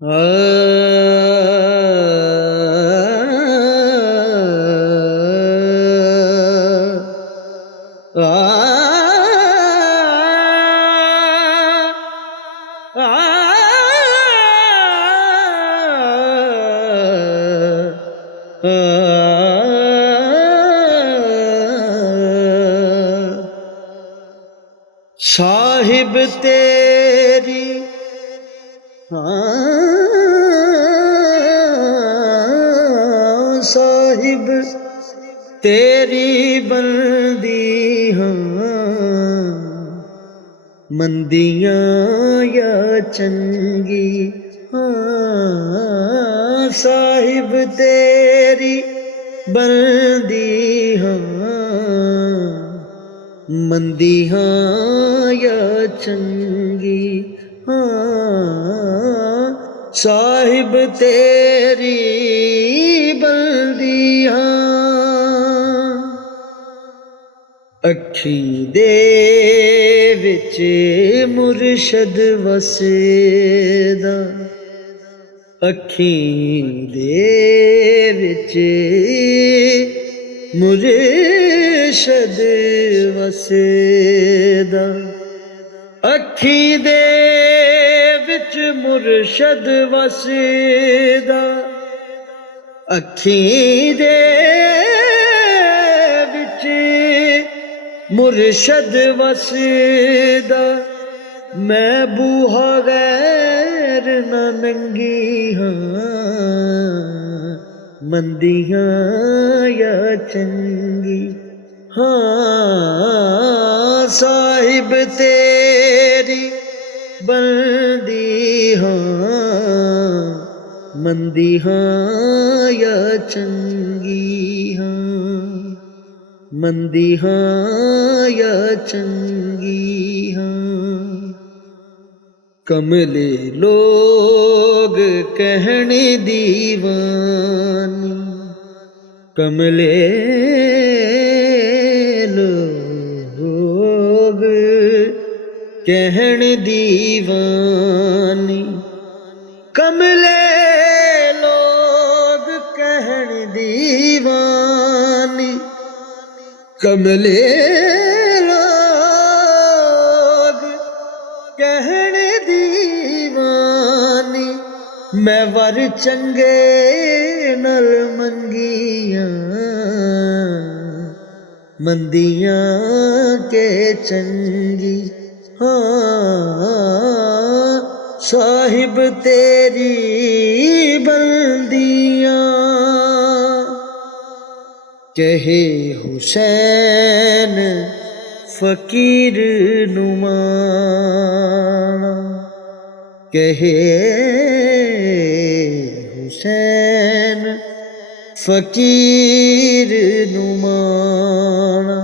आ साहिब तेरी साहिब तेरी बंदी मंदियां या चंगी साहिब तेरी बंदी मंदी या चंगी साहिब तेरी बंदी अखी दे विच मुर्शद वसदा अखी दे विच मुर्शद वसदा अखी दे विच मुर्शद वसदा अखी दे विच मुर्शद वसदा मैं बूहा गैर ना नंगी मंदियां या चंगी साहिब तेरी बंदी मंदी या चंगी मंदी या चंगी कमले लोग कहने दीवानी कमले लोग कहने दीवानी कमले लोग कहने दीवानी कमले लोग कहने दीवानी मैं वर चंगे नल मंगियां मंदियां के चंगी साहिब तेरी बंदियां कहे हुसैन फकीर नुमाना कहे हुसैन फकीर नुमाना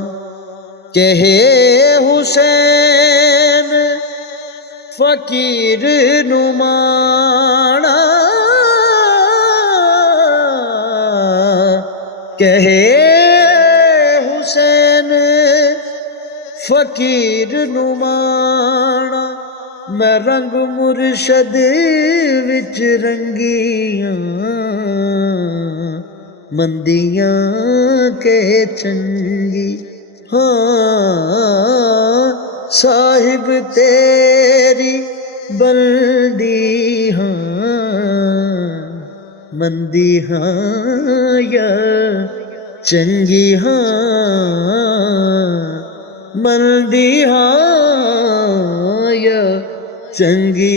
कहे हुसैन फकीर नुमाना कहे हुसैन फकीर नुमाना मैं रंग मुर्शद विच रंगियां मंदियां के चंगी साहिब तेरी बंदी मंदी या चंगी मंदी या चंगी